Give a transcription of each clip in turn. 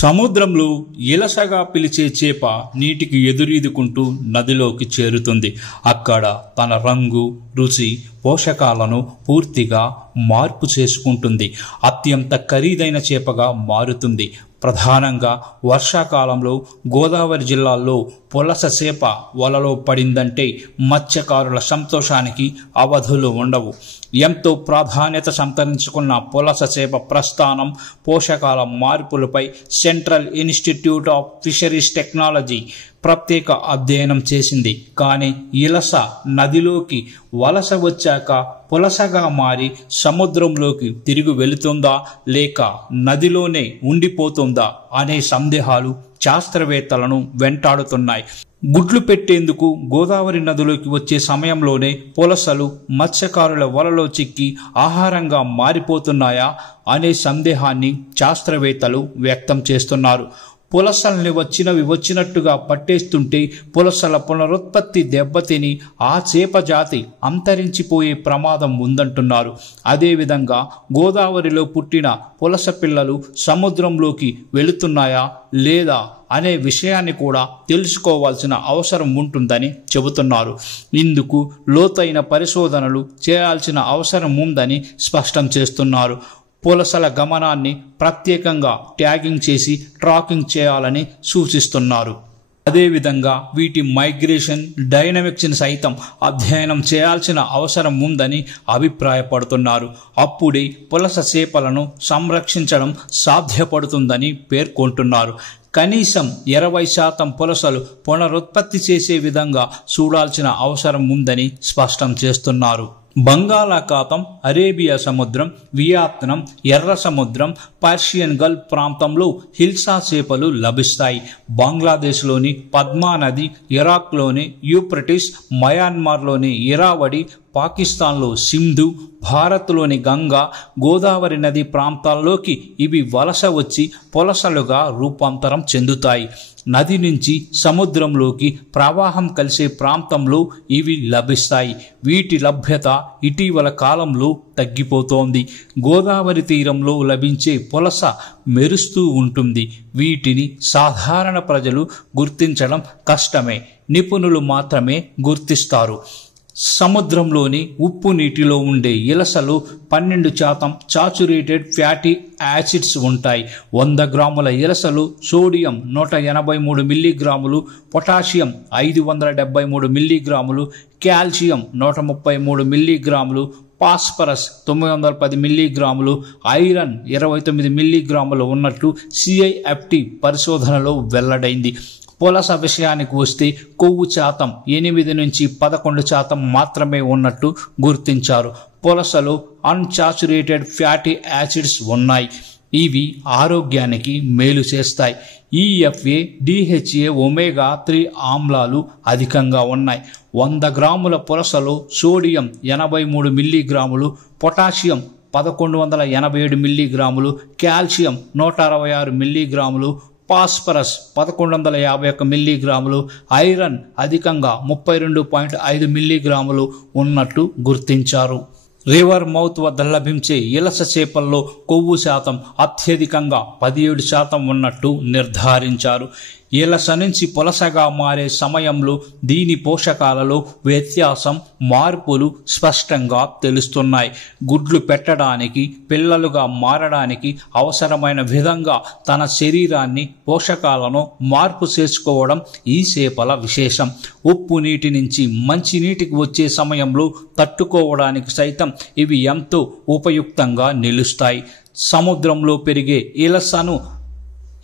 సముద్రంలో ఇలసగా పిలిచే చేప నీటికి ఎదురీదుకుంటూ నదిలోకి చేరుతుంది. అక్కడ తన రంగు, రుచి, పోషకాలను పూర్తిగా మార్పు చేసుకుంటుంది. అత్యంత ఖరీదైన చేపగా మారుతుంది. ప్రధానంగా వర్షాకాలంలో గోదావరి జిల్లాల్లో పులస చేప వలలో పడిందంటే మత్స్యకారుల సంతోషానికి అవధులు ఉండవు. ఎంతో ప్రాధాన్యత సంతరించుకున్న పులస చేప ప్రస్థానం, పోషకాల మార్పులపై Central Institute of Fisheries Technology ప్రత్యేక అధ్యయనం చేసింది. కానీ ఇలస నదిలోకి వలస వచ్చాక పులసగా మారి సముద్రంలోకి తిరిగి వెళుతుందా లేక నదిలోనే ఉండిపోతుందా అనే సందేహాలు శాస్త్రవేత్తలను వెంటాడుతున్నాయి. గుడ్లు పెట్టేందుకు గోదావరి నదిలోకి వచ్చే సమయంలోనే పులసలు మత్స్యకారుల వలలో చిక్కి ఆహారంగా మారిపోతున్నాయా అనే సందేహాన్ని శాస్త్రవేత్తలు వ్యక్తం చేస్తున్నారు. పులసల్ని వచ్చినట్టుగా పట్టేస్తుంటే పులసల పునరుత్పత్తి దెబ్బతిని ఆ చేప జాతి అంతరించిపోయే ప్రమాదం ఉందంటున్నారు. అదేవిధంగా గోదావరిలో పుట్టిన పులస పిల్లలు సముద్రంలోకి వెళుతున్నాయా లేదా అనే విషయాన్ని కూడా తెలుసుకోవాల్సిన అవసరం ఉంటుందని చెబుతున్నారు. ఇందుకు లోతైన పరిశోధనలు చేయాల్సిన అవసరం ఉందని స్పష్టం చేస్తున్నారు. పులసల గమనాన్ని ప్రత్యేకంగా ట్యాగింగ్ చేసి ట్రాకింగ్ చేయాలని సూచిస్తున్నారు. అదేవిధంగా వీటి మైగ్రేషన్ డైనమిక్స్ని సైతం అధ్యయనం చేయాల్సిన అవసరం ఉందని అభిప్రాయపడుతున్నారు. అప్పుడే పులస చేపలను సంరక్షించడం సాధ్యపడుతుందని పేర్కొంటున్నారు. కనీసం 20% పులసలు పునరుత్పత్తి చేసే విధంగా చూడాల్సిన అవసరం ఉందని స్పష్టం చేస్తున్నారు. బంగాళాఖాతం, అరేబియా సముద్రం, వియత్నాం, ఎర్ర సముద్రం, పర్షియన్ గల్ఫ్ ప్రాంతంలో హిల్సా చేపలు లభిస్తాయి. బంగ్లాదేశ్లోని పద్మా నది, ఇరాక్లోని యూఫ్రటీస్, మయన్మార్లోని ఇరావడి, పాకిస్తాన్లో సింధు, భారత్లోని గంగా, గోదావరి నది ప్రాంతాల్లోకి ఇవి వలస వచ్చి పులసలుగా రూపాంతరం చెందుతాయి. నది నుంచి సముద్రంలోకి ప్రవాహం కలిసే ప్రాంతంలో ఇవి లభిస్తాయి. వీటి లభ్యత ఇటీవల కాలంలో తగ్గిపోతోంది. గోదావరి తీరంలో లభించే పులస మెరుస్తూ ఉంటుంది. వీటిని సాధారణ ప్రజలు గుర్తించడం కష్టమే. నిపుణులు మాత్రమే గుర్తిస్తారు. సముద్రంలోని ఉప్పు నీటిలో ఉండే ఇలసలు 12% సాచురేటెడ్ ఫ్యాటీ యాసిడ్స్ ఉంటాయి. 100 గ్రాముల ఇలసలు సోడియం 183 మిల్లీగ్రాములు, పొటాషియం 573 మిల్లీగ్రాములు, కాల్షియం 133 మిల్లీగ్రాములు, ఫాస్ఫరస్ 910 మిల్లీగ్రాములు, ఐరన్ 29 మిల్లీగ్రాములు ఉన్నట్లు CIFT పరిశోధనలో వెల్లడైంది. పులస విషయానికి వస్తే కొవ్వు శాతం 8 నుంచి 11% మాత్రమే ఉన్నట్టు గుర్తించారు. పులసలో అన్సాచురేటెడ్ ఫ్యాటీ యాసిడ్స్ ఉన్నాయి. ఇవి ఆరోగ్యానికి మేలు చేస్తాయి. EFA, DHA, omega-3 ఆమ్లాలు అధికంగా ఉన్నాయి. 100 గ్రాముల పులసలో సోడియం 83 మిల్లీగ్రాములు, పొటాషియం 1187 మిల్లీగ్రాములు, కాల్షియం 166 మిల్లీగ్రాములు, ఫాస్ఫరస్ 1151 మిల్లీగ్రాములు, ఐరన్ అధికంగా 32.5 మిల్లీగ్రాములు ఉన్నట్టు గుర్తించారు. రివర్ మౌత్ వద్ద లభించే ఇలస చేపల్లో కొవ్వు శాతం అత్యధికంగా 17% ఉన్నట్టు నిర్ధారించారు. ఇలస నుంచి పులసగా మారే సమయంలో దీని పోషకాలలో వ్యత్యాసం, మార్పులు స్పష్టంగా తెలుస్తున్నాయి. గుడ్లు పెట్టడానికి, పిల్లలుగా మారడానికి అవసరమైన విధంగా తన శరీరాన్ని, పోషకాలను మార్పు చేసుకోవడం ఈ చేపల విశేషం. ఉప్పు నీటి నుంచి మంచి నీటికి వచ్చే సమయంలో తట్టుకోవడానికి సైతం ఇవి ఎంతో ఉపయుక్తంగా నిలుస్తాయి. సముద్రంలో పెరిగే ఇలసను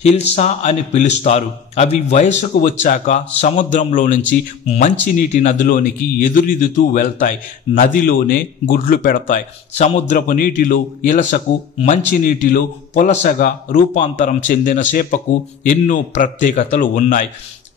హిల్సా అని పిలుస్తారు. అవి వయసుకు వచ్చాక సముద్రంలో నుంచి మంచినీటి నదిలోనికి ఎదురీదుతూ వెళ్తాయి. నదిలోనే గుడ్లు పెడతాయి. సముద్రపు నీటిలో ఇలసకు, మంచినీటిలో పులసగా రూపాంతరం చెందిన చేపకు ఎన్నో ప్రత్యేకతలు ఉన్నాయి.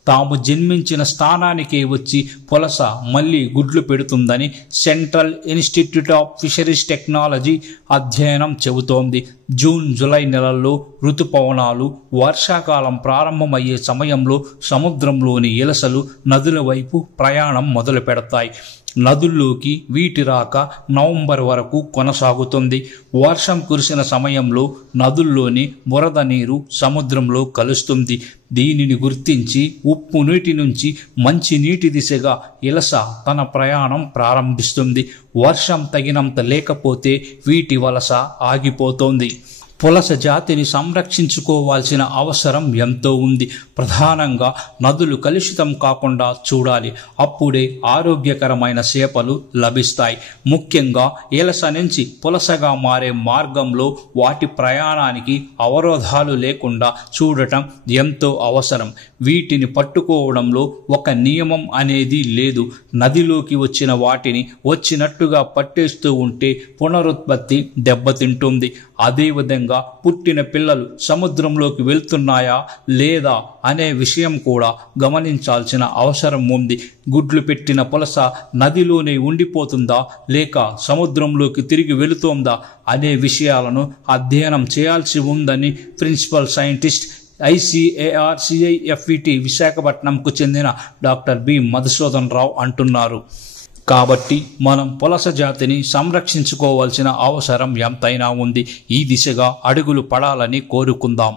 తాము జన్మించిన స్థానానికే వచ్చి పులస మళ్ళీ గుడ్లు పెడుతుందని Central Institute of Fisheries Technology అధ్యయనం చెబుతోంది. జూన్, జూలై నెలల్లో ఋతుపవనాలు, వర్షాకాలం ప్రారంభమయ్యే సమయంలో సముద్రంలోని ఇలసలు నదుల వైపు ప్రయాణం మొదలు పెడతాయి. నదుల్లోకి వీటి రాక నవంబర్ వరకు కొనసాగుతుంది. వర్షం కురిసిన సమయంలో నదుల్లోని బురద నీరు సముద్రంలో కలుస్తుంది. దీనిని గుర్తించి ఉప్పు నీటి నుంచి మంచి నీటి దిశగా ఇలస తన ప్రయాణం ప్రారంభిస్తుంది. వర్షం తగినంత లేకపోతే వీటి వలస ఆగిపోతోంది. పులస జాతిని సంరక్షించుకోవాల్సిన అవసరం ఎంతో ఉంది. ప్రధానంగా నదులు కలుషితం కాకుండా చూడాలి. అప్పుడే ఆరోగ్యకరమైన చేపలు లభిస్తాయి. ముఖ్యంగా ఇలస నుంచి పులసగా మారే మార్గంలో వాటి ప్రయాణానికి అవరోధాలు లేకుండా చూడటం ఎంతో అవసరం. వీటిని పట్టుకోవడంలో ఒక నియమం అనేది లేదు. నదిలోకి వచ్చిన వాటిని వచ్చినట్టుగా పట్టేస్తూ ఉంటే పునరుత్పత్తి దెబ్బతింటుంది. అదేవిధంగా పుట్టిన పిల్లలు సముద్రంలోకి వెళ్తున్నాయా లేదా అనే విషయం కూడా గమనించాల్సిన అవసరం ఉంది. గుడ్లు పెట్టిన పులస నదిలోనే ఉండిపోతుందా లేక సముద్రంలోకి తిరిగి వెళుతోందా అనే విషయాలను అధ్యయనం చేయాల్సి ఉందని ప్రిన్సిపల్ సైంటిస్ట్ ICAR-CIFET విశాఖపట్నంకు చెందిన డాక్టర్ బి మధుసూదన్ రావు అంటున్నారు. కాబట్టి మనం పులస జాతిని సంరక్షించుకోవాల్సిన అవసరం ఎంతైనా ఉంది. ఈ దిశగా అడుగులు పడాలని కోరుకుందాం.